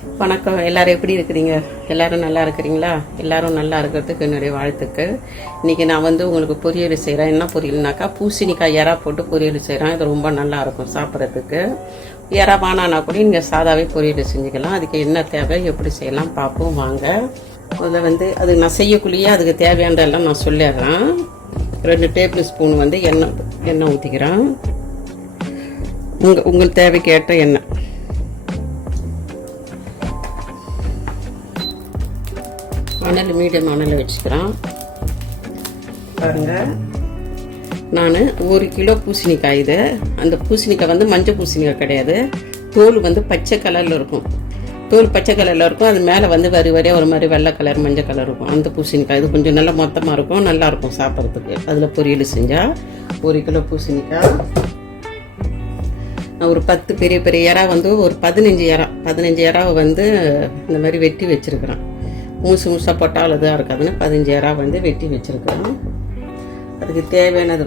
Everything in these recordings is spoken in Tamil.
வணக்கம். எல்லாரும் எப்படி இருக்கிறீங்க? எல்லாரும் நல்லா இருக்கிறீங்களா? எல்லாரும் நல்லா இருக்கிறதுக்கு என்னுடைய வாழ்த்துக்கள். இன்னைக்கு நான் உங்களுக்கு பொரியல் செய்கிறேன். என்ன பொரியல்னாக்கா பூசணிக்காய் எறா போட்டு பொரியல் செய்கிறேன். இது ரொம்ப நல்லா இருக்கும் சாப்பிட்றதுக்கு. எறா வானானா கூட நீங்கள் சாதாவே பொரியல் செஞ்சுக்கலாம். அதுக்கு என்ன தேவை, எப்படி செய்யலாம் பார்ப்போம் வாங்க. அதில் அது நான் செய்யக்குள்ளேயே அதுக்கு தேவையானதெல்லாம் நான் சொல்லிடுறேன். 2 டேபிள் ஸ்பூன் எண்ணெய் ஊற்றிக்கிறேன். உங்களுக்கு தேவைக்கு ஏற்ற எண்ணெய். அனல் மீடியம் அனல் வச்சுக்கிறேன். பாருங்கள், நான் 1 கிலோ பூசணிக்காய். இது அந்த பூசணிக்காய் மஞ்சள் பூசணிக்காய் கிடையாது. தோல் பச்சை கலரில் இருக்கும். தோல் பச்சை கலரில் இருக்கும். அது மேலே வரி வரையாக ஒரு மாதிரி வெள்ளை கலர் மஞ்சள் கலர் இருக்கும். அந்த பூசணிக்காய் இது கொஞ்சம் நல்லா மொத்தமாக இருக்கும், நல்லாயிருக்கும் சாப்பிட்றதுக்கு. அதில் பொரியல் செஞ்சால் 1 கிலோ பூசணிக்காய். நான் ஒரு 10 பெரிய பெரிய இறா ஒரு 15 இறாவை இந்த மாதிரி வெட்டி வச்சுருக்கிறேன். மூசாக போட்டால் இதாக இருக்காதுன்னு 15 இறா வெட்டி வச்சுருக்கிறேன். அதுக்கு தேவையானது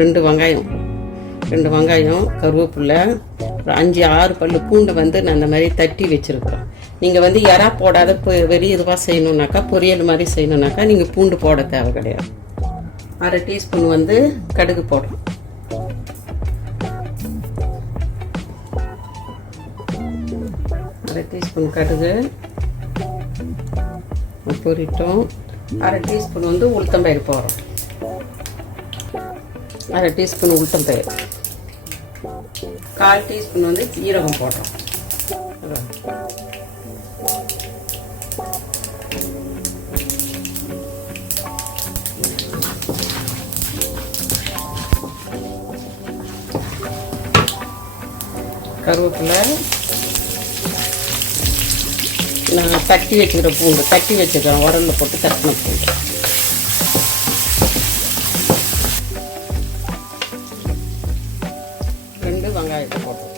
2 வெங்காயம், கருவேப்பிலை, ஒரு 5-6 பல்லு பூண்டை நான் அந்த மாதிரி தட்டி வச்சுருக்குறேன். நீங்கள் இறா போடாத வெறும் இதுவாக செய்யணுன்னாக்கா, பொரியல் மாதிரி செய்யணுன்னாக்கா நீங்கள் பூண்டு போட தேவை கிடையாது. 1/2 டீஸ்பூன் கடுகு போடுறோம். டீஸ்பூன் கடுகு பொரிட்டோம். 1/2 டீஸ்பூன் உளுத்தம்பயிறு போடுறோம். 1/2 டீஸ்பூன் உளுத்தம்பயிறு, 1/4 டீஸ்பூன் ஜீரகம் போடுறோம். கருவேப்பிலை, நான் தட்டி வச்சுக்கிற பூண்டு தட்டி வச்சுக்கிறேன். உரலில் போட்டு தட்டின பூண்டு. வெங்காயத்தை போட்டோம்.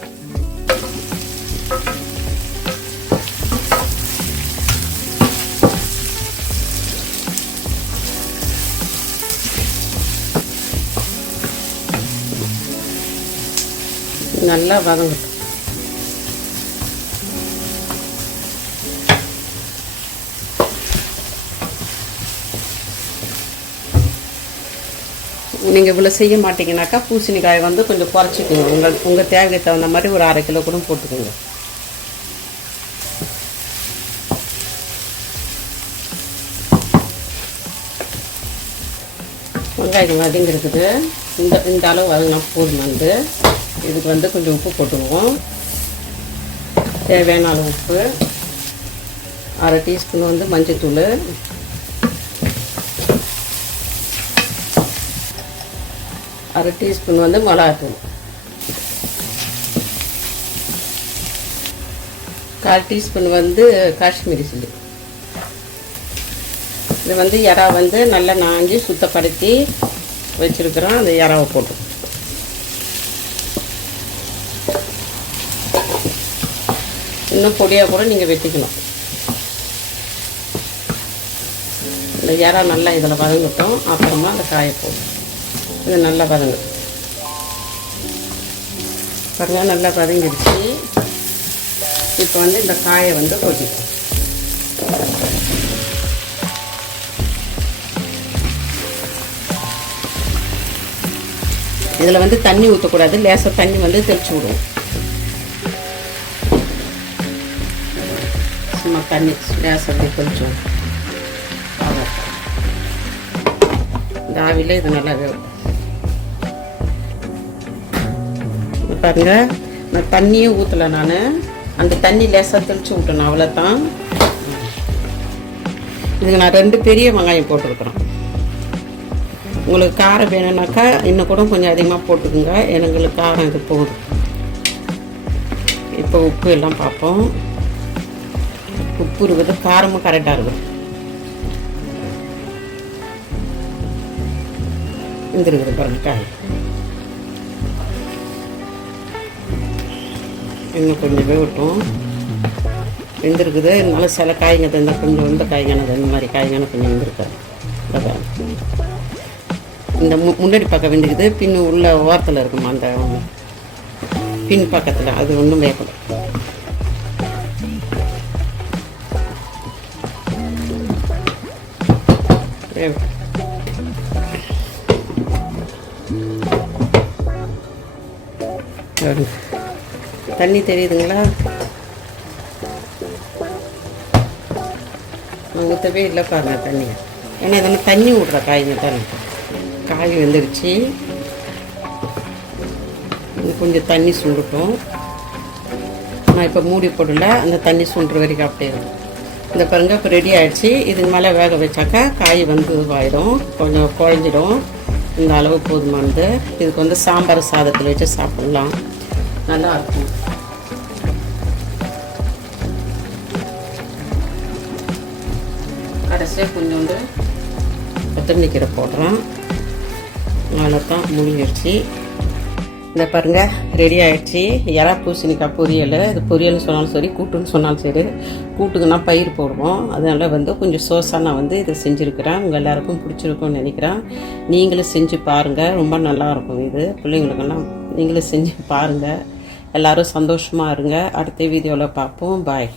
நல்லா வதங்கட்டும். நீங்கள் இவ்வளோ செய்ய மாட்டீங்கன்னாக்கா பூசணிக்காய் கொஞ்சம் குறைச்சிக்கோங்க. உங்கள் தேவைக்கு தகுந்த மாதிரி ஒரு 1/2 கிலோ கூட போட்டுக்கோங்க. வெங்காயம் வதங்கிருக்குது. இந்த அளவு வதங்கினா போதும். இதுக்கு கொஞ்சம் உப்பு போட்டுக்குவோம். தேவையான அளவு உப்பு. 1/2 டீஸ்பூன் மஞ்சள்தூள், 1/2 டீஸ்பூன் மிளகாத்தூள், 1/4 டீஸ்பூன் காஷ்மீரி சில்லி. இது இறா நல்லா நாஞ்சி சுத்தப்படுத்தி வச்சுருக்கிறோம். அந்த இறாவை போட்டு இன்னும் பொடியாக கூட நீங்கள் வெட்டிக்கணும். இந்த இறா நல்லா இதில் வதங்கட்டும். அப்புறமா அந்த காயை போடும். இது நல்லா வதங்கும். பாருங்கள், நல்லா வதங்கிடுச்சு. இப்போ இந்த காயை கொட்டிப்போம். இதில் தண்ணி ஊற்றக்கூடாது. லேசாக தண்ணி தெளிச்சு விடுவோம். சும்மா தண்ணி லேசாக தெளிச்சு விடும். இந்த ஆவியில் இது நல்லா வேகும். பாருங்க, நான் தண்ணியும் ஊற்றலை. நான் அந்த தண்ணி லேசாக தெளிச்சு விட்டணும், அவ்வளோதான். இதுக்கு நான் 2 பெரிய வெங்காயம் போட்டிருக்கிறேன். உங்களுக்கு காரம் வேணும்னாக்கா இன்னும் கூட கொஞ்சம் அதிகமாக போட்டுக்குங்க. எங்களுக்கு காரம் இது போதும். இப்போ உப்பு எல்லாம் பார்ப்போம். உப்பு இருக்குது, காரமும் கரெக்டாக இருக்குது. இருக்குது பாருங்க காய். இன்னும் கொஞ்சம் வேகட்டும். வெந்திருக்குது. இருந்தாலும் சில காய்ங்க தந்தால் கொஞ்சம் காய்கானது, இந்த மாதிரி காய்கான கொஞ்சம் வெந்திருக்காது. இந்த முன்னாடி பக்கம் வெந்திருக்குது. பின் உள்ள ஓரத்தில் இருக்குமா அந்த பின் பக்கத்தில் அது ஒன்றும் வேகப்படும். தண்ணி தெரியுதுங்களா? ஊற்றவே இல்லை பாருங்க தண்ணி. ஏன்னா இதெல்லாம் தண்ணி விட்ற காய்ங்க தானே. காய் வெந்துடுச்சு. கொஞ்சம் தண்ணி சுண்டுட்டும். நான் இப்போ மூடி போடல, அந்த தண்ணி சுண்டுற வரைக்கும் அப்படியே இந்த பாருங்க. இப்போ ரெடி ஆகிடுச்சு. இதுக்கு மேலே வேக வச்சாக்கா காய் வந்து இதுவாகிடும், கொஞ்சம் குழஞ்சிடும். இந்த அளவு போதுமானது. இதுக்கு வந்து சாம்பார் சாதத்தில் வச்சு சாப்பிட்லாம், நல்லா இருக்கும். கடைசியாக கொஞ்சோண்டு கொத்தமல்லி கீரை போடுறோம். அவ்வளோதான், முடிஞ்சிடுச்சு. இந்த பாருங்கள் ரெடி ஆகிடுச்சு. இறா பூசணிக்காய் பொரியல். இது பொரியல்னு சொன்னாலும் சரி, கூட்டுன்னு சொன்னாலும் சரி. கூட்டுக்குன்னா பயிர் போடுவோம், அதனால் வந்து கொஞ்சம் சோஸாக நான் வந்து இதை செஞ்சுருக்கிறேன். உங்கள் எல்லாருக்கும் பிடிச்சிருக்கும்னு நினைக்கிறேன். நீங்களும் செஞ்சு பாருங்கள், ரொம்ப நல்லாயிருக்கும். இது பிள்ளைங்களுக்கெல்லாம் நீங்களும் செஞ்சு பாருங்கள். எல்லோரும் சந்தோஷமாக இருங்க. அடுத்த வீடியோவில் பார்ப்போம். பாய்.